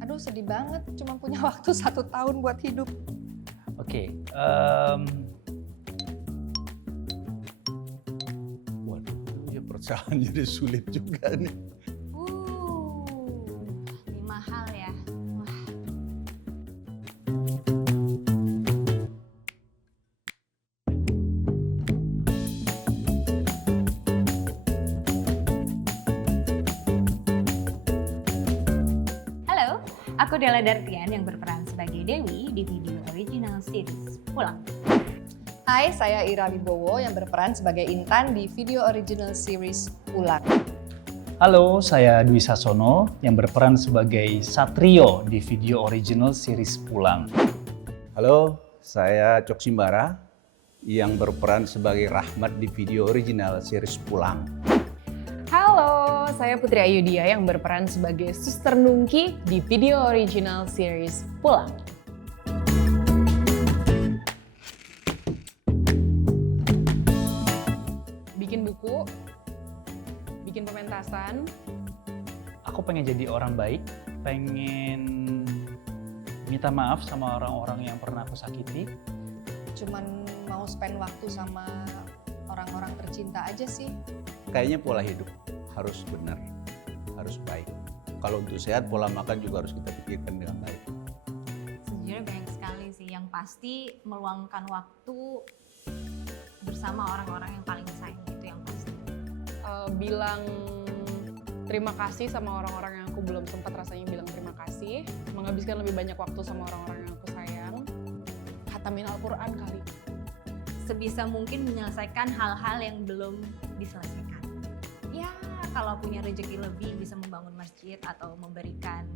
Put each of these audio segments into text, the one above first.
Aduh sedih banget, cuma punya waktu 1 tahun buat hidup. Oke, Waduh, ya percakapan jadi sulit juga nih. Uh, 5 hal ya. Wah, halo, aku Della Dartian yang berperan sebagai Dewi di video original series Pulang. Hai, saya Ira Wibowo yang berperan sebagai Intan di video original series Pulang. halo, saya Dwi Sasono yang berperan sebagai Satrio di video original series Pulang. Halo, saya Cok Simbara yang berperan sebagai Rahmat di video original series Pulang. Halo, saya Putri Ayudia yang berperan sebagai Suster Nungki di video original series Pulang. Bikin buku, bikin pementasan, Aku pengen jadi orang baik, pengen minta maaf sama orang-orang yang pernah aku sakiti. Cuman mau spend waktu sama orang-orang tercinta aja sih. Kayaknya pola hidup harus benar, harus baik. Kalau untuk sehat, pola makan juga harus kita pikirkan dengan baik. Sejujurnya banyak sekali sih, yang pasti meluangkan waktu bersama orang-orang yang paling sayang, itu yang pasti. bilang terima kasih sama orang-orang yang aku belum sempat rasanya bilang terima kasih, menghabiskan lebih banyak waktu sama orang-orang yang aku sayang, khatamin Al-Quran kali. Sebisa mungkin menyelesaikan hal-hal yang belum diselesaikan. Ya, kalau punya rezeki lebih bisa membangun masjid atau memberikan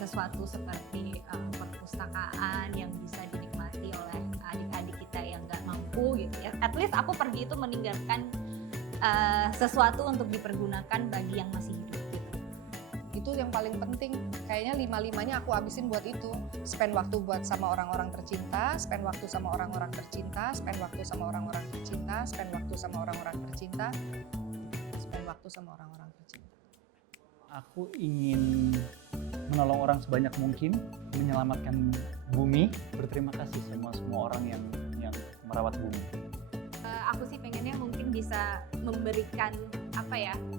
sesuatu seperti perpustakaan yang bisa dinikmati oleh adik-adik kita yang nggak mampu gitu ya. At least aku pergi itu meninggalkan sesuatu untuk dipergunakan bagi yang masih hidup gitu. Itu yang paling penting. Kayaknya 5-5-nya aku habisin buat itu. Spend waktu buat sama orang-orang tercinta, spend waktu sama orang-orang tercinta, spend waktu sama orang-orang tercinta, spend waktu sama orang-orang tercinta, spend waktu sama orang-orang tercinta. Aku ingin menolong orang sebanyak mungkin, menyelamatkan bumi. Berterima kasih sama semua orang yang merawat bumi. Aku sih pengennya mungkin bisa memberikan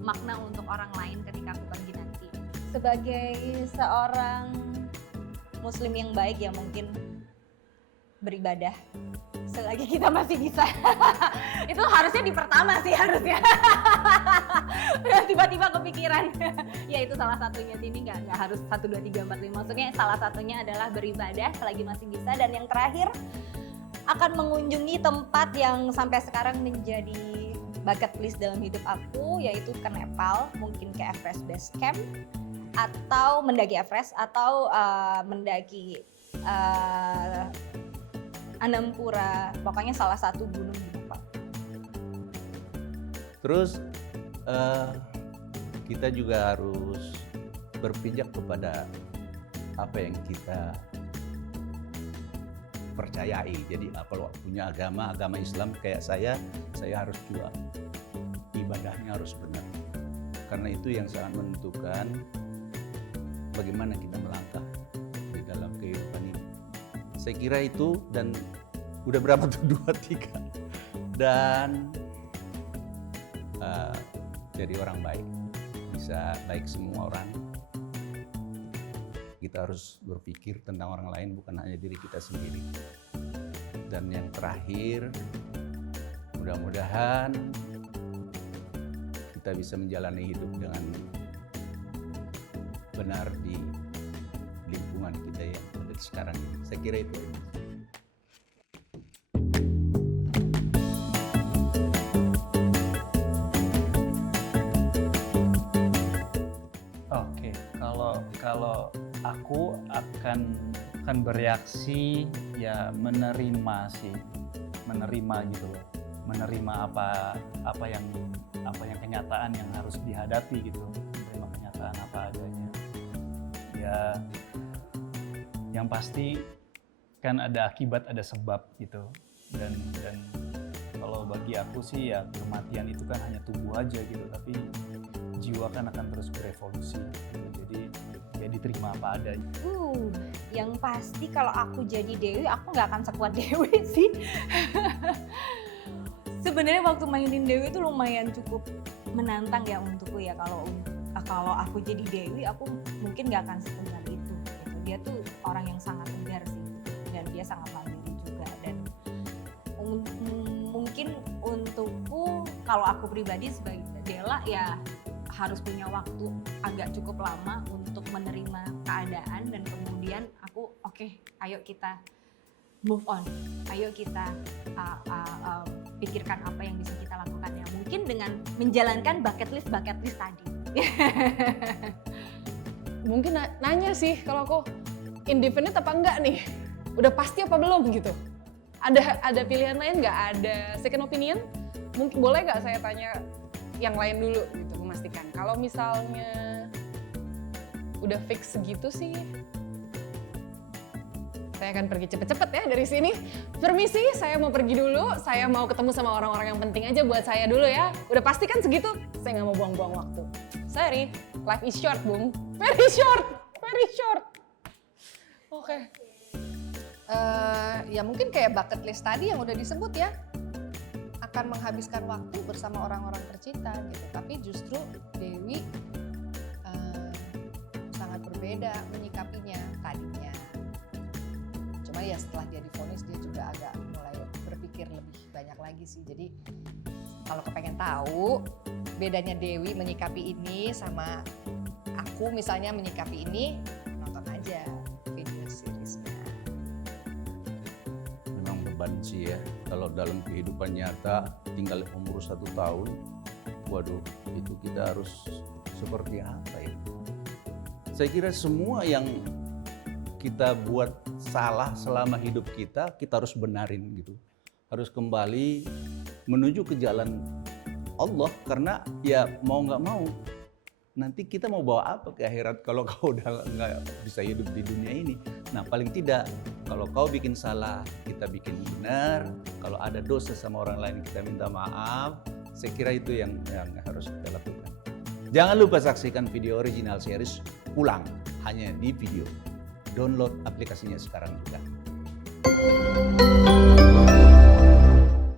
makna untuk orang lain ketika aku pergi nanti. Sebagai seorang muslim yang baik ya mungkin beribadah selagi kita masih bisa. Itu harusnya di pertama sih harusnya. Tiba-tiba kepikiran. Ya itu salah satunya sih, ini nggak harus 1, 2, 3, 4, 5. Maksudnya salah satunya adalah beribadah selagi masih bisa. Dan yang terakhir akan mengunjungi tempat yang sampai sekarang menjadi bucket list dalam hidup aku, yaitu ke Nepal, mungkin ke Everest Base Camp, atau mendaki Everest, atau mendaki Annapurna, pokoknya salah satu gunung di Nepal. Terus kita juga harus berpijak kepada apa yang kita percayai. Jadi kalau punya agama Islam kayak saya harus juga ibadahnya harus benar. Karena itu yang sangat menentukan bagaimana kita melangkah di dalam kehidupan ini. Saya kira itu, dan udah berapa tuh 2, 3. Dan jadi orang baik, bisa baik semua orang. Kita harus berpikir tentang orang lain, bukan hanya diri kita sendiri. Dan yang terakhir, mudah-mudahan kita bisa menjalani hidup dengan benar di lingkungan kita yang ada sekarang ini. Saya kira itu. Oke, kalau aku akan bereaksi ya menerima gitu loh, menerima apa yang kenyataan yang harus dihadapi gitu, menerima kenyataan apa adanya. Ya, yang pasti kan ada akibat, ada sebab gitu, dan kalau bagi aku sih ya kematian itu kan hanya tubuh aja gitu, tapi jiwa kan akan terus berevolusi gitu. Jadi diterima apa adanya. Yang pasti kalau aku jadi Dewi, aku nggak akan sekuat Dewi sih. Sebenarnya waktu mainin Dewi itu lumayan cukup menantang ya untukku ya. Kalau aku jadi Dewi, aku mungkin nggak akan setegar itu. Gitu. Dia tuh orang yang sangat tegar sih, dan dia sangat mandiri juga. Dan mungkin untukku, kalau aku pribadi sebagai Dela ya harus punya waktu agak cukup lama untuk menerima keadaan, dan kemudian aku oke, ayo kita move on, ayo kita pikirkan apa yang bisa kita lakukan ya, mungkin dengan menjalankan bucket list tadi. Mungkin nanya sih kalau aku indefinite apa enggak nih, udah pasti apa belum gitu. Ada pilihan lain nggak? Ada second opinion? Mungkin boleh nggak saya tanya yang lain dulu gitu, memastikan. Kalau misalnya udah fix segitu sih, saya akan pergi cepet-cepet ya dari sini. Permisi, saya mau pergi dulu. Saya mau ketemu sama orang-orang yang penting aja buat saya dulu ya. Udah pasti kan segitu, saya nggak mau buang-buang waktu. Sorry, life is short, Bung. Very short, very short. Oke. Ya mungkin kayak bucket list tadi yang udah disebut ya, akan menghabiskan waktu bersama orang-orang tercinta gitu. Tapi justru Dewi sangat berbeda menyikapinya tadinya. Cuma ya setelah dia divonis, dia juga agak mulai berpikir lebih banyak lagi sih. Jadi kalau kepengen tahu bedanya Dewi menyikapi ini sama aku misalnya menyikapi ini, nonton aja video seriesnya. Memang beban sih ya, kalau dalam kehidupan nyata tinggal umur 1 tahun, waduh itu kita harus seperti apa ya. Saya kira semua yang kita buat salah selama hidup kita harus benarin gitu. Harus kembali menuju ke jalan Allah, karena ya mau nggak mau nanti kita mau bawa apa ke akhirat kalau kau udah nggak bisa hidup di dunia ini. Nah paling tidak kalau kau bikin salah, kita bikin benar. Kalau ada dosa sama orang lain, kita minta maaf. Saya kira itu yang harus kita lakukan. Jangan lupa saksikan video original series Pulang hanya di Video. Download aplikasinya sekarang juga.